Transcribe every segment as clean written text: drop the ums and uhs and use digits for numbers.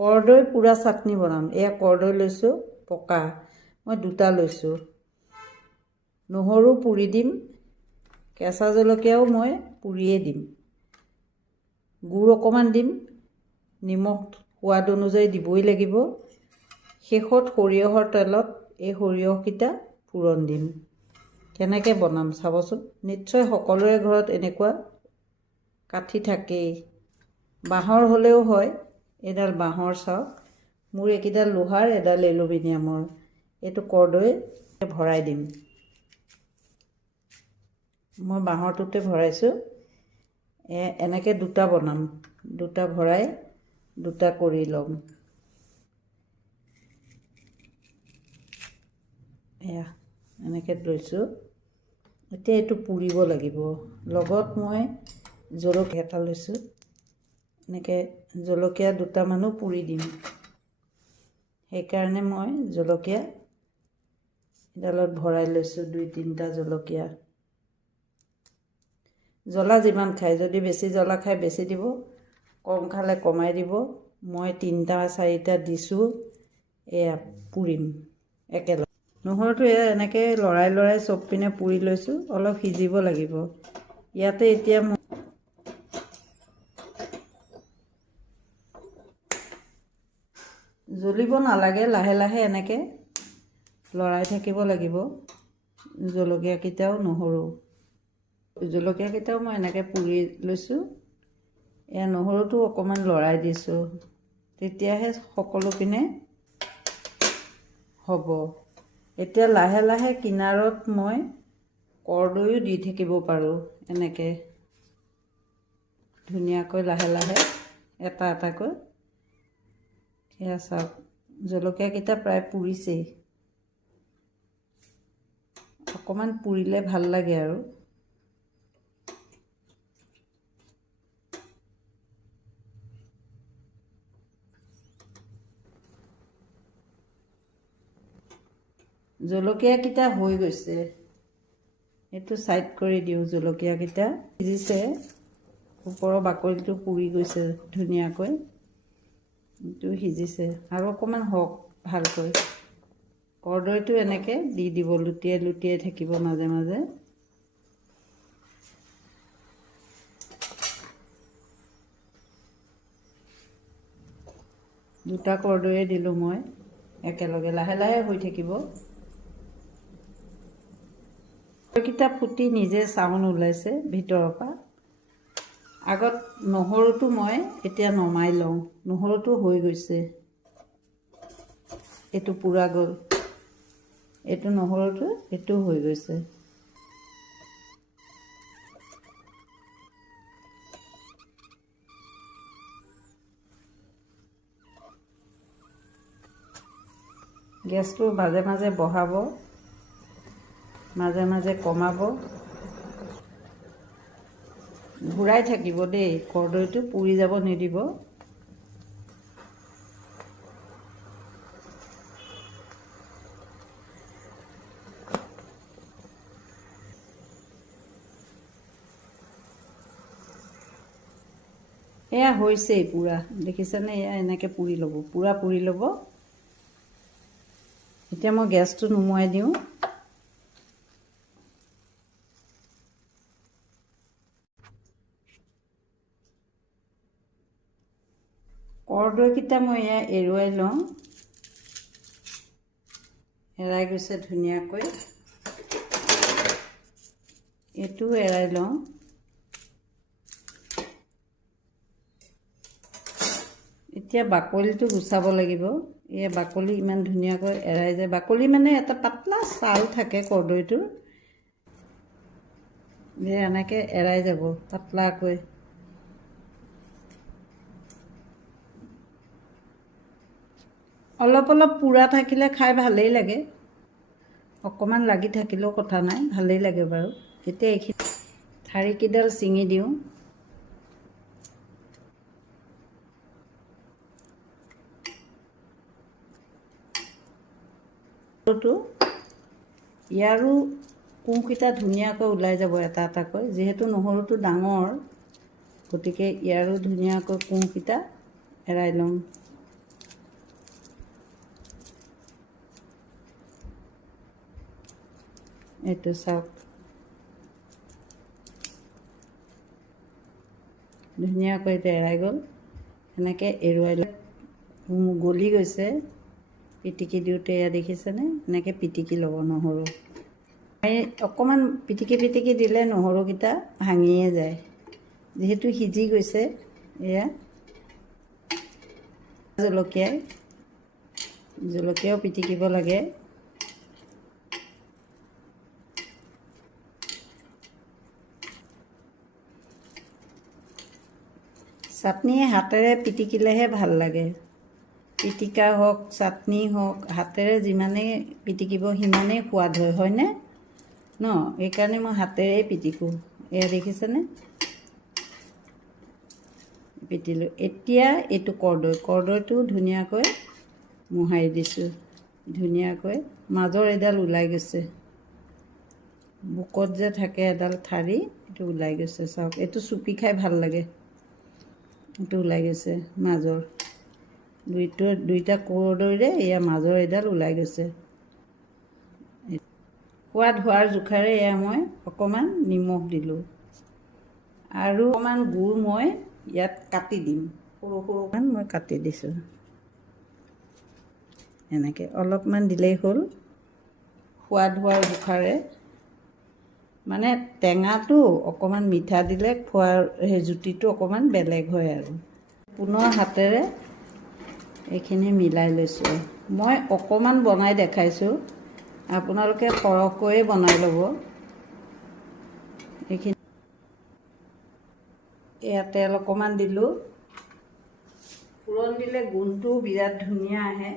কৰদৈ পুৰা চাটনি বনাম। এয়া কৰদৈ লৈছোঁ পকা, মই 2টা লৈছোঁ। নহৰু পুৰি দিম, কেঁচা জলকীয়াও মই পুৰিয়ে দিম, গুড় অকণমান দিম, নিমখ সোৱাদ অনুযায়ী দিবই লাগিব। শেষত সৰিয়হৰ তেলত এই সৰিয়হকেইটা ফোৰণ দিম। কেনেকৈ বনাম চাবচোন। নিশ্চয় সকলোৰে ঘৰত এনেকুৱা কাঠি থাকেই, বাঁহৰ হ'লেও হয়। এডাল বাঁহৰ চাওক, মোৰ এইকেইডাল লোহাৰ, এডাল এলুমিনিয়ামৰ। এইটো কৰদৈ ভৰাই দিম। মই বাঁহৰটোতে ভৰাইছোঁ। এনেকৈ 2টা বনাম, 2টা ভৰাই 2টা কৰি ল'ম। এয়া এনেকৈ লৈছোঁ। এতিয়া এইটো পুৰিব লাগিব। লগত মই জলকীয়া এটা লৈছোঁ। এনেকৈ জলকীয়া 2টামানো পুৰি দিম। সেইকাৰণে মই জলকীয়া এডালত ভৰাই লৈছোঁ, 2-3টা জলকীয়া। জ্বলা যিমান খায়, যদি বেছি জ্বলা খায় বেছি দিব, কম খালে কমাই দিব। মই 3টা-4টা দিছোঁ। এয়া পুৰিম একেলগে। নহৰুটো এয়া এনেকৈ লৰাই লৰাই চব পিনে পুৰি লৈছোঁ। অলপ সিজিব লাগিব। ইয়াতে এতিয়া জ্বলিব নালাগে, লাহে লাহে এনেকৈ লৰাই থাকিব লাগিব। জলকীয়াকেইটাও নহৰু, জলকীয়াকেইটাও মই এনেকৈ পুৰি লৈছোঁ। এয়া নহৰুটো অকণমান লৰাই দিছোঁ, তেতিয়াহে সকলো পিনে হ'ব। এতিয়া লাহে লাহে কিনাৰত মই কৰদৈও দি থাকিব পাৰোঁ। এনেকৈ ধুনীয়াকৈ লাহে লাহে এটা এটাকৈ। এয়া চাওক, জলকীয়াকেইটা প্ৰায় পুৰিছেই। অকণমান পুৰিলে ভাল লাগে আৰু। জলকীয়াকেইটা হৈ গৈছে, এইটো ছাইড কৰি দিওঁ। জলকীয়াকেইটা সিজিছে, ওপৰৰ বাকলিটো পুৰি গৈছে ধুনীয়াকৈ। এইটো সিজিছে, আৰু অকণমান হওক ভালকৈ। কৰদৈটো এনেকৈ দি দিব, লুটিয়াই লুটিয়াই থাকিব মাজে মাজে। দুটা কৰদৈয়ে দিলোঁ মই একেলগে, লাহে লাহে হৈ থাকিব। কেইটা ফুটি নিজে চাউন ওলাইছে ভিতৰৰ পৰা। আগত নহৰুটো মই এতিয়া নমাই লওঁ। নহৰুটো হৈ গৈছে, এইটো পুৰা গ'ল। এইটো নহৰুটো এইটো হৈ গৈছে। গেছটো মাজে মাজে বঢ়াব, মাজে মাজে কমাব, ঘূৰাই থাকিব দেই। কৰদৈটো পুৰি যাব নিদিব। এয়া হৈছেই পুৰা, দেখিছেনে? এয়া এনেকৈ পুৰি ল'ব, পুৰা পুৰি ল'ব। এতিয়া মই গেছটো নুমুৱাই দিওঁ। কৰদৈকেইটা মই এয়া এৰুৱাই লওঁ। এৰাই গৈছে ধুনীয়াকৈ। এইটোও এৰাই লওঁ। এতিয়া বাকলিটো গুচাব লাগিব। এই বাকলি ইমান ধুনীয়াকৈ এৰাই যায়। বাকলি মানে এটা পাতলা ছাল থাকে কৰদৈটোৰ, এনেকৈ এৰাই যাব পাতলাকৈ। অলপ অলপ পুৰা থাকিলে খাই ভালেই লাগে, অকণমান লাগি থাকিলেও কথা নাই, ভালেই লাগে বাৰু। এতিয়া এইখিনি ঠাৰিকেইডাল ছিঙি দিওঁ। ইয়াৰো কোঁহকেইটা ধুনীয়াকৈ ওলাই যাব এটা এটাকৈ। যিহেতু নহৰুটো ডাঙৰ, গতিকে ইয়াৰো ধুনীয়াকৈ কোঁহকেইটা এৰাই ল'ম। এইটো চাওক ধুনীয়াকৈ এইটো এৰাই গ'ল। এনেকৈ এৰুৱাই গলি গৈছে। পিটিকি দিওঁতে এয়া দেখিছেনে? এনেকৈ পিটিকি ল'ব নহৰু। অকণমান পিটিকি দিলে নহৰুকেইটা ভাঙিয়ে যায়। যিহেতু সিজি গৈছে, এয়া জলকীয়াও পিটিকিব লাগে। চাটনি হাতেৰে পিটিকিলেহে ভাল লাগে। পিটিকা হওক, চাটনি হওক, হাতেৰে যিমানেই পিটিকিব সিমানেই সোৱাদ হয়, হয়নে ন? সেইকাৰণে মই হাতেৰেই পিটিকোঁ। এয়া দেখিছেনে? পিটিলোঁ। এতিয়া এইটো কৰ্দৈটো ধুনীয়াকৈ মোহাৰি দিছোঁ। ধুনীয়াকৈ মাজৰ এডাল ওলাই গৈছে। বুকত যে থাকে এডাল ঠাৰি, এইটো ওলাই গৈছে। চাওক, এইটো চুপি খাই ভাল লাগে। এইটো ওলাই গৈছে মাজৰ। দুইটা কৰ্দৈৰে এয়া মাজৰ এডাল ওলাই গৈছে। সোৱাদ হোৱাৰ জোখাৰে এয়া মই অকণমান নিমখ দিলোঁ আৰু অকণমান গুড় মই ইয়াত কাটি দিম। সৰু মই কাটি দিছোঁ। এনেকৈ অলপমান দিলেই হ'ল। সোৱাদ হোৱাৰ জোখাৰে, মানে টেঙাটো অকণমান মিঠা দিলে খোৱাৰ সেই জুতিটো অকণমান বেলেগ হয় আৰু। পুনৰ হাতেৰে এইখিনি মিলাই লৈছোঁ। মই অকণমান বনাই দেখাইছোঁ, আপোনালোকে সৰহকৈয়ে বনাই ল'ব। এইখিনি এয়া তেল অকণমান দিলোঁ। ফোৰণ দিলে গোন্ধটো বিৰাট ধুনীয়া আহে।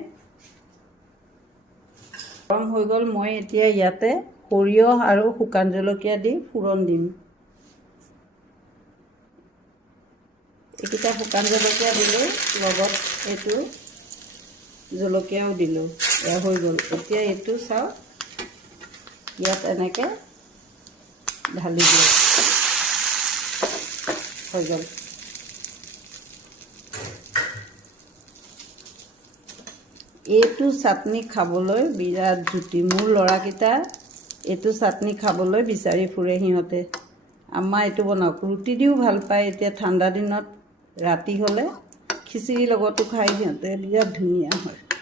গৰম হৈ গ'ল। মই এতিয়া ইয়াতে সৰিয়হ আৰু শুকান জলকীয়া দি ফোৰণ দিম। এইকেইটা শুকান জলকীয়া দিলোঁ, লগত এইটো জলকীয়াও দিলোঁ। এয়া হৈ গ'ল। এতিয়া এইটো চাওক, ইয়াত এনেকৈ ঢালি দিওঁ। হৈ গ'ল। এইটো চাটনি খাবলৈ বিৰাট জুতি। মোৰ ল'ৰাকেইটা এইটো চাটনি খাবলৈ বিচাৰি ফুৰে। সিহঁতে আম্মা এইটো বনাওক। ৰুটি দিও ভাল পায়। এতিয়া ঠাণ্ডা দিনত ৰাতি হ'লে খিচিৰিৰ লগতো খাই সিহঁতে, বিৰাট ধুনীয়া হয়।